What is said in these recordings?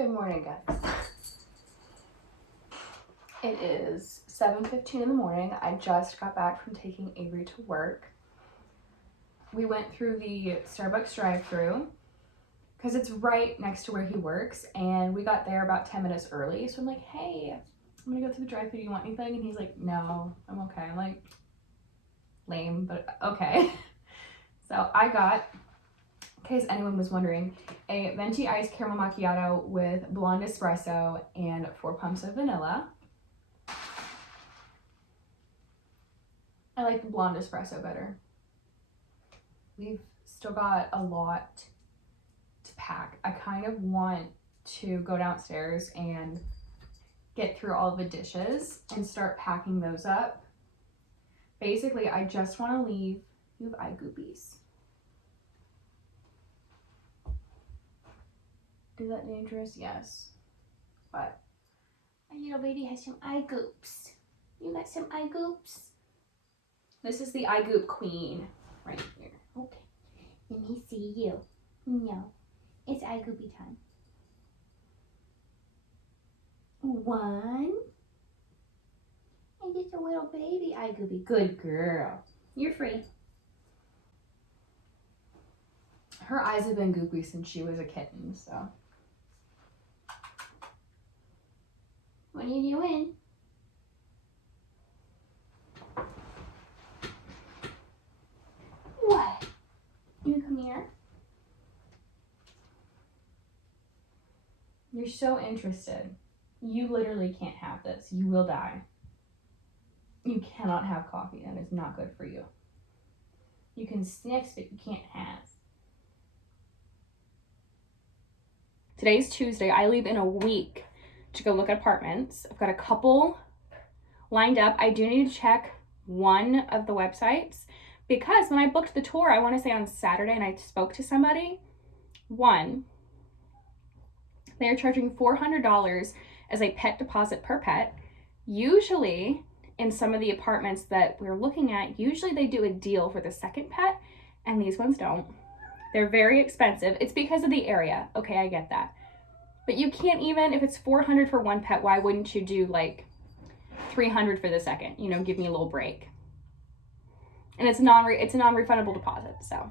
Good morning, guys. It is 7:15 in the morning. I just got back from taking Avery to work. We went through the Starbucks drive-thru because it's right next to where he works, and we got there about 10 minutes early. So I'm like, hey, I'm gonna go through the drive-thru. Do you want anything? And he's like, no, I'm okay. I'm like, lame, but okay. So I got, in case anyone was wondering, a venti iced caramel macchiato with blonde espresso and 4 pumps of vanilla. I like the blonde espresso better. We've still got a lot to pack. I kind of want to go downstairs and get through all the dishes and start packing those up. Basically, I just want to leave. You have eye goopies. Is that dangerous? Yes. But my little baby has some eye goops. You got some eye goops? This is the eye goop queen right here. Okay. Let me see you. No. It's eye goopy time. 1. And just a little baby eye goopy. Good girl. You're free. Her eyes have been goopy since she was a kitten, so. What are you doing? What? You come here? You're so interested. You literally can't have this. You will die. You cannot have coffee. That is not good for you. You can sniff, but you can't have. Today's Tuesday. I leave in a week to go look at apartments. I've got a couple lined up. I do need to check one of the websites because when I booked the tour, I want to say on Saturday, and I spoke to somebody, they're charging $400 as a pet deposit per pet. Usually, in some of the apartments that we're looking at, usually they do a deal for the second pet, and these ones don't. They're very expensive. It's because of the area. Okay, I get that. But you can't even, if it's $400 for one pet, why wouldn't you do like $300 for the second? You know, give me a little break. And it's a non-refundable deposit, so.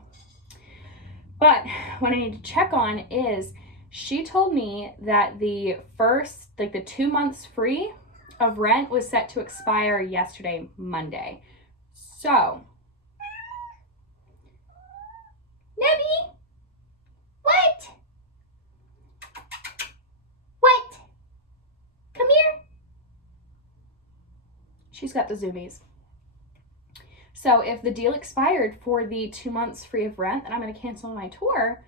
But what I need to check on is, she told me that the first, like the 2 months free of rent was set to expire yesterday, Monday. So, Nebby, what? What? Come here. She's got the zoomies. So if the deal expired for the 2 months free of rent, then I'm going to cancel my tour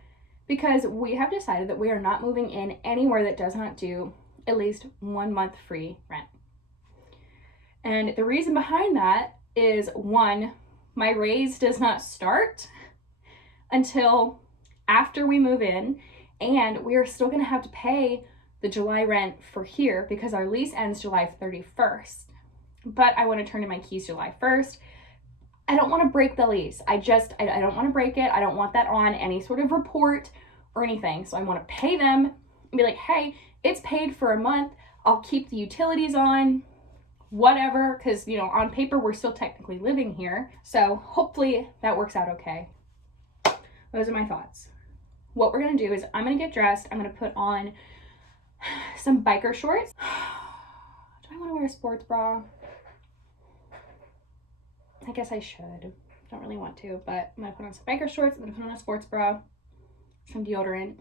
because we have decided that we are not moving in anywhere that does not do at least 1 month free rent. And the reason behind that is, 1, my raise does not start until after we move in, and we are still going to have to pay the July rent for here because our lease ends July 31st. But I want to turn in my keys July 1st. I don't want to break the lease. I don't want to break it. I don't want that on any sort of report or anything. So I want to pay them and be like, hey, it's paid for a month. I'll keep the utilities on, whatever, because, you know, on paper, we're still technically living here. So hopefully that works out okay. Those are my thoughts. What we're going to do is I'm going to get dressed. I'm going to put on some biker shorts. Do I want to wear a sports bra? I guess I should. Don't really want to, but I'm going to put on some biker shorts. I'm going to put on a sports bra, some deodorant,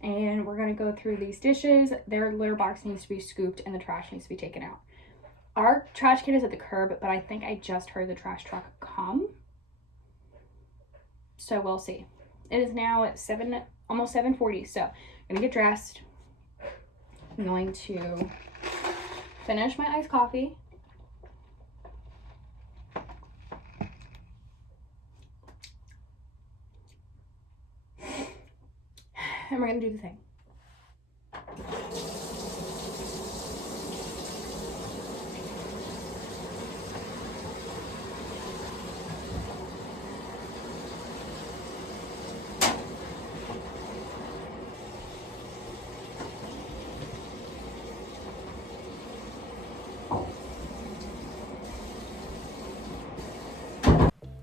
and we're going to go through these dishes. Their litter box needs to be scooped and the trash needs to be taken out. Our trash can is at the curb, but I think I just heard the trash truck come. So we'll see. It is now at almost 7:40, so I'm going to get dressed. I'm going to finish my iced coffee. And we're going to do the thing.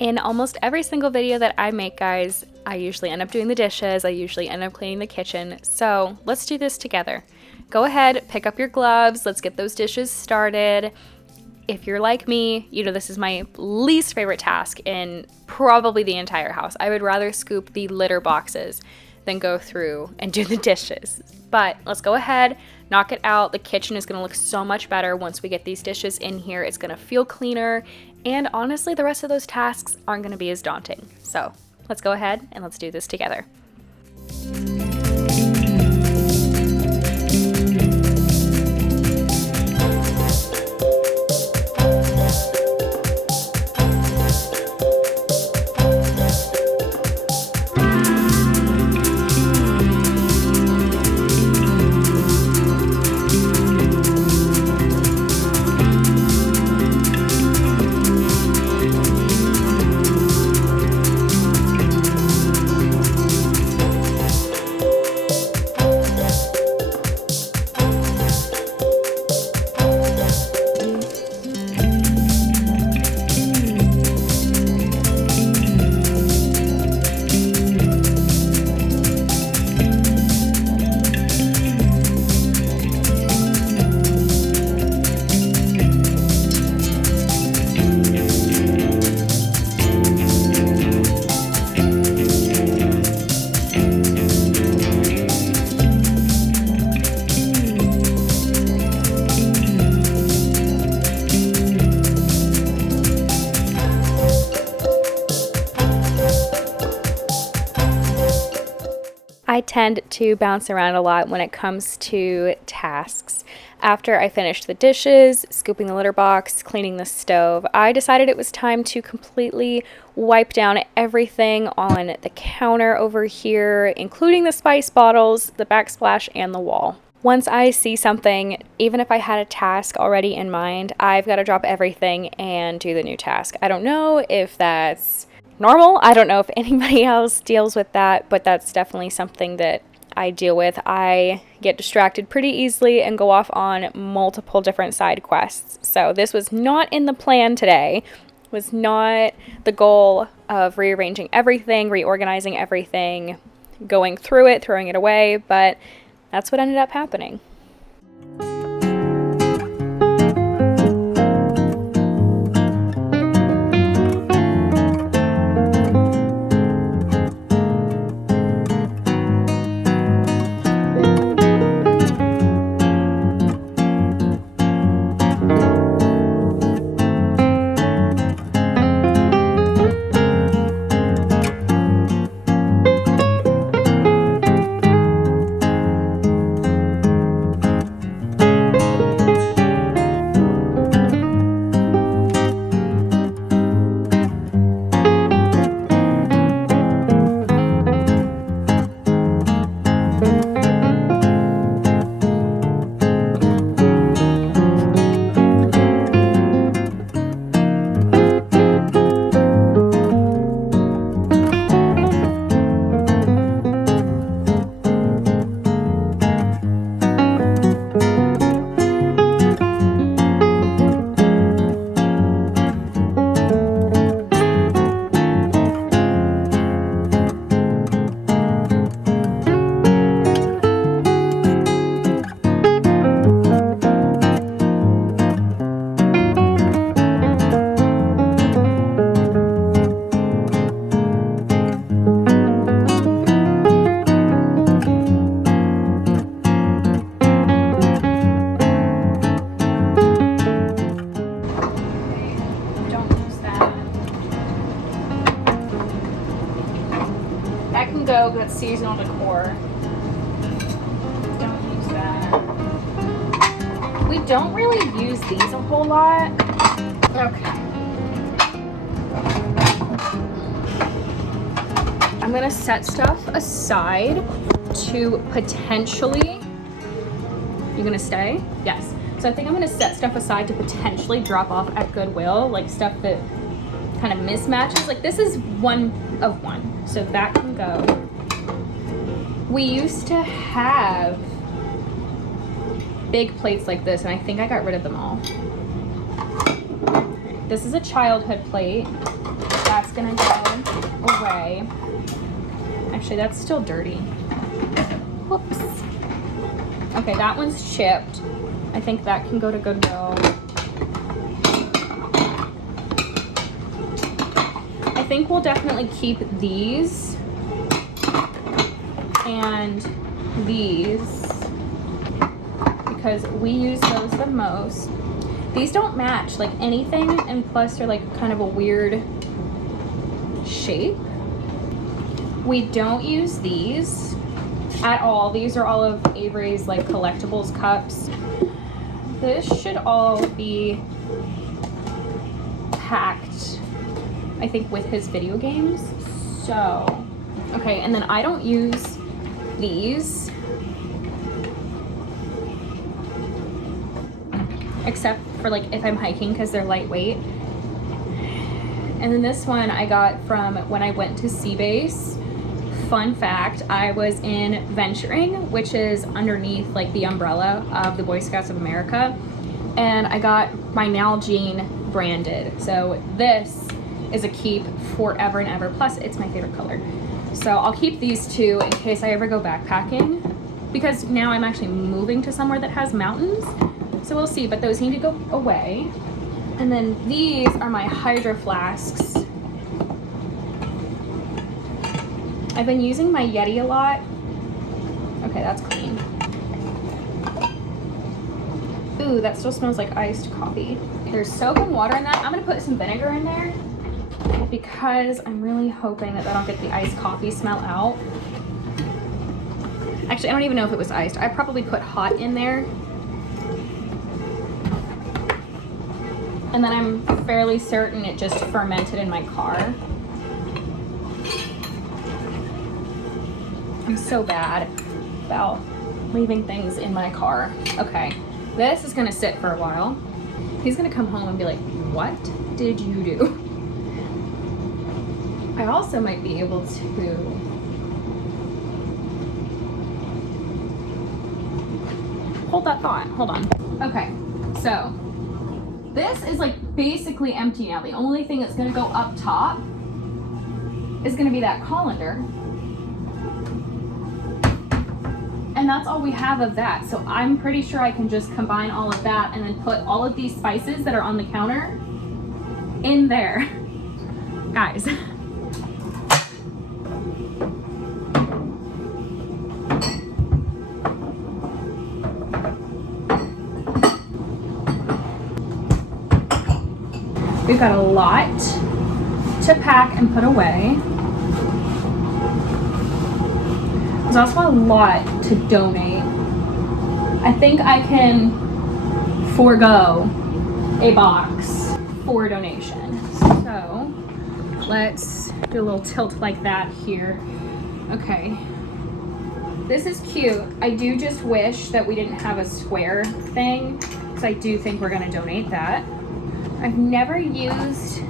In almost every single video that I make, guys, I usually end up doing the dishes, I usually end up cleaning the kitchen, so let's do this together. Go ahead, pick up your gloves, let's get those dishes started. If you're like me, you know this is my least favorite task in probably the entire house. I would rather scoop the litter boxes than go through and do the dishes. But let's go ahead, knock it out. The kitchen is gonna look so much better once we get these dishes in here. It's gonna feel cleaner, and honestly, the rest of those tasks aren't gonna be as daunting. So let's go ahead and let's do this together. I tend to bounce around a lot when it comes to tasks. After I finished the dishes, scooping the litter box, cleaning the stove, I decided it was time to completely wipe down everything on the counter over here, including the spice bottles, the backsplash, and the wall. Once I see something, even if I had a task already in mind, I've got to drop everything and do the new task. I don't know if that's normal. I don't know if anybody else deals with that, but that's definitely something that I deal with. I get distracted pretty easily and go off on multiple different side quests. So this was not in the plan today. It was not the goal of rearranging everything, reorganizing everything, going through it, throwing it away, but that's what ended up happening. That's seasonal decor. Don't use that. We don't really use these a whole lot. Okay. I'm gonna set stuff aside to potentially, you gonna stay? Yes. So I think I'm gonna set stuff aside to potentially drop off at Goodwill, like stuff that kind of mismatches. Like this is one of one, so that can go. We used to have big plates like this, and I think I got rid of them all. This is a childhood plate that that's gonna go away. Actually, that's still dirty. Whoops. Okay, that one's chipped. I think that can go to Goodwill. I think we'll definitely keep these and these because we use those the most. These don't match like anything, and plus they're like kind of a weird shape. We don't use these at all. These are all of Avery's like collectibles cups. This should all be packed, I think, with his video games. So, okay, and then I don't use these except for like if I'm hiking because they're lightweight. And then this one I got from when I went to Sea Base. Fun fact, I was in venturing, which is underneath like the umbrella of the Boy Scouts of America, and I got my Nalgene branded. So this is a keep forever and ever, plus it's my favorite color. So I'll keep these two in case I ever go backpacking, because now I'm actually moving to somewhere that has mountains, so we'll see, but those need to go away. And then these are my Hydro Flasks. I've been using my Yeti a lot. Okay, that's clean. Ooh, that still smells like iced coffee. There's soap and water in that. I'm gonna put some vinegar in there because I'm really hoping that that'll get the iced coffee smell out. Actually, I don't even know if it was iced. I probably put hot in there. And then I'm fairly certain it just fermented in my car. I'm so bad about leaving things in my car. Okay, this is gonna sit for a while. He's gonna come home and be like, what did you do? I also might be able to hold that thought, hold on. Okay, so this is like basically empty now. The only thing that's gonna go up top is gonna be that colander. And that's all we have of that. So I'm pretty sure I can just combine all of that and then put all of these spices that are on the counter in there. Guys. We've got a lot to pack and put away. There's also a lot to donate. I think I can forego a box for donation. So let's do a little tilt like that here. Okay. This is cute. I do just wish that we didn't have a square thing, because I do think we're gonna donate that. I've never used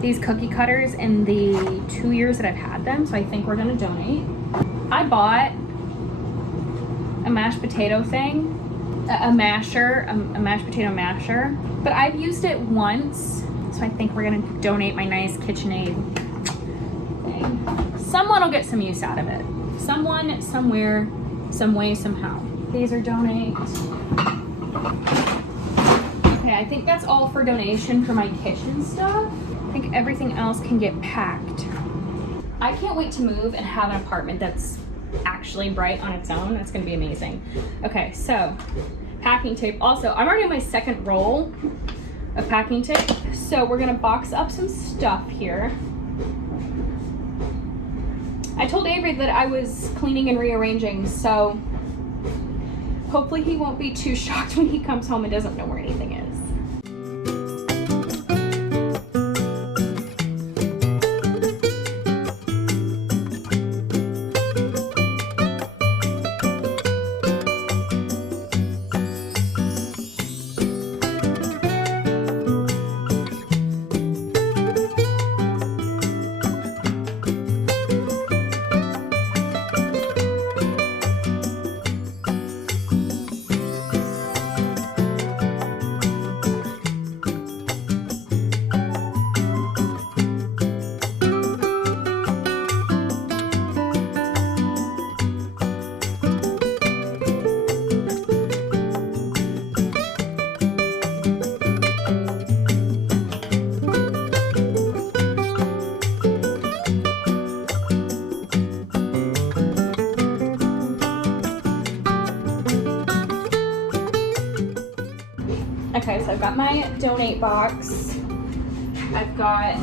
these cookie cutters in the 2 years that I've had them, so I think we're gonna donate. I bought a mashed potato thing, a masher, a mashed potato masher, but I've used it once, so I think we're gonna donate my nice KitchenAid thing. Someone will get some use out of it. Someone, somewhere, some way, somehow. These are donate. Okay, I think that's all for donation for my kitchen stuff. I think everything else can get packed. I can't wait to move and have an apartment that's actually bright on its own. That's gonna be amazing. Okay, so packing tape. Also, I'm already on my second roll of packing tape. So we're gonna box up some stuff here. I told Avery that I was cleaning and rearranging, so hopefully he won't be too shocked when he comes home and doesn't know where anything is. my donate box, I've got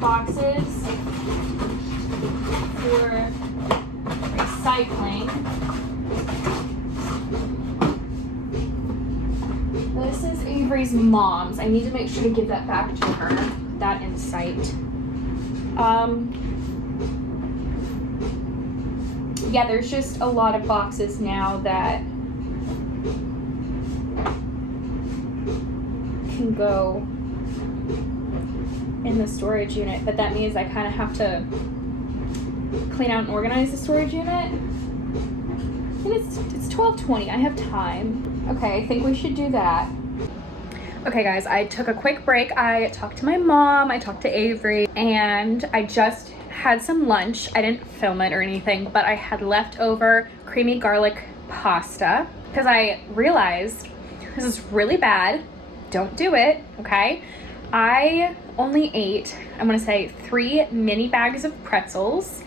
boxes for recycling. This is Avery's mom's. I need to make sure to give that back to her. That in sight. Yeah, there's just a lot of boxes now that can go in the storage unit, but that means I kind of have to clean out and organize the storage unit. And it's 12:20. I have time. Okay, I think we should do that. Okay guys, I took a quick break. I talked to my mom, I talked to Avery, and I just had some lunch. I didn't film it or anything, but I had leftover creamy garlic pasta because I realized this is really bad. Don't do it, okay? I only ate, I'm gonna say 3 mini bags of pretzels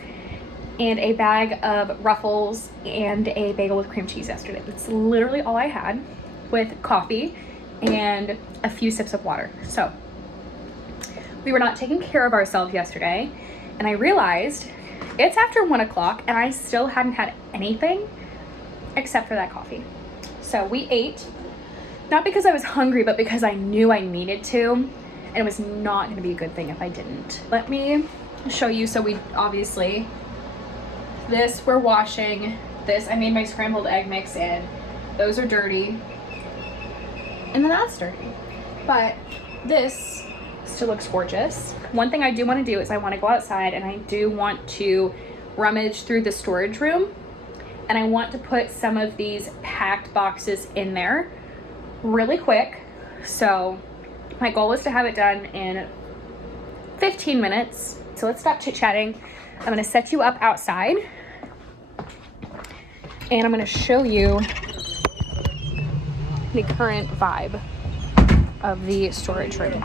and a bag of Ruffles and a bagel with cream cheese yesterday. That's literally all I had, with coffee and a few sips of water. So we were not taking care of ourselves yesterday, and I realized it's after 1 o'clock and I still hadn't had anything except for that coffee. So we ate, not because I was hungry, but because I knew I needed to, and it was not gonna be a good thing if I didn't. Let me show you. So we obviously, this we're washing. This, I made my scrambled egg mix in. Those are dirty. And then that's dirty. But this still looks gorgeous. One thing I do want to do is I want to go outside and I do want to rummage through the storage room, and I want to put some of these packed boxes in there really quick. So my goal is to have it done in 15 minutes. So let's stop chit-chatting. I'm going to set you up outside and I'm going to show you the current vibe of the storage room.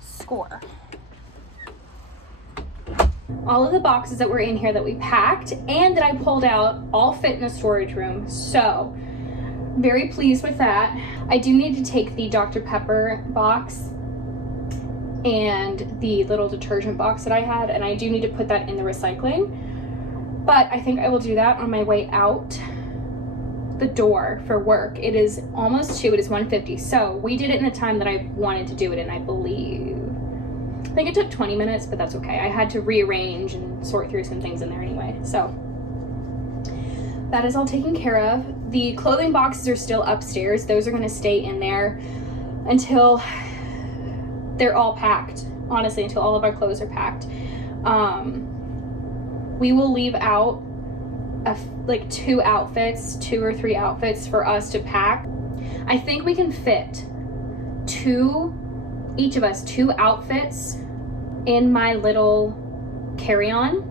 Score. All of the boxes that were in here that we packed and that I pulled out all fit in the storage room. So very pleased with that. I do need to take the Dr. Pepper box and the little detergent box that I had, and I do need to put that in the recycling. But I think I will do that on my way out the door for work. It is almost 2, it is 1:50. So we did it in the time that I wanted to do it in, I believe. I think it took 20 minutes, but that's okay. I had to rearrange and sort through some things in there anyway. So that is all taken care of. The clothing boxes are still upstairs. Those are gonna stay in there until they're all packed, honestly, until all of our clothes are packed. We will leave out like 2 outfits, 2 or 3 outfits for us to pack. I think we can fit each of us 2 outfits in my little carry-on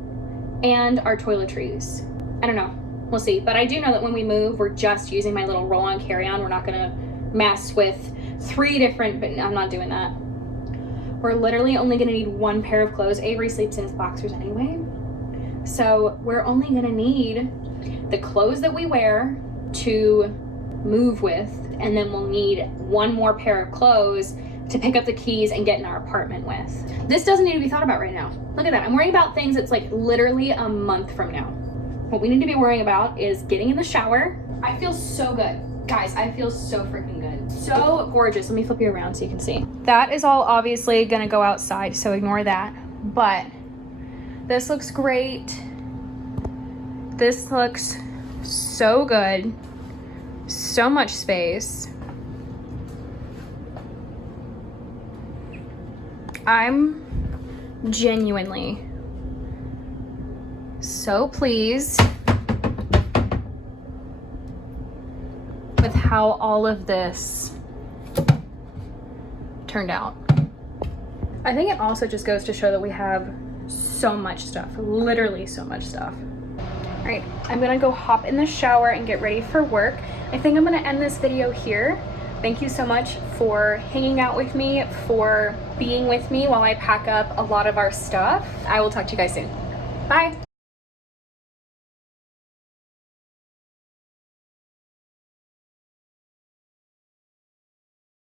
and our toiletries. I don't know, we'll see. But I do know that when we move, we're just using my little roll-on carry-on. We're not gonna mess with 3 different, but I'm not doing that. We're literally only gonna need 1 pair of clothes. Avery sleeps in his boxers anyway. So we're only gonna need the clothes that we wear to move with, and then we'll need 1 more pair of clothes to pick up the keys and get in our apartment with. This doesn't need to be thought about right now. Look at that, I'm worrying about things that's like literally a month from now. What we need to be worrying about is getting in the shower, I feel so good. Guys, I feel so freaking good. So gorgeous. Let me flip you around so you can see. That is all obviously gonna go outside, so ignore that. But this looks great. This looks so good. So much space. I'm genuinely so pleased with how all of this turned out. I think it also just goes to show that we have so much stuff, literally so much stuff. All right, I'm gonna go hop in the shower and get ready for work. I think I'm gonna end this video here. Thank you so much for hanging out with me, for being with me while I pack up a lot of our stuff. I will talk to you guys soon. Bye.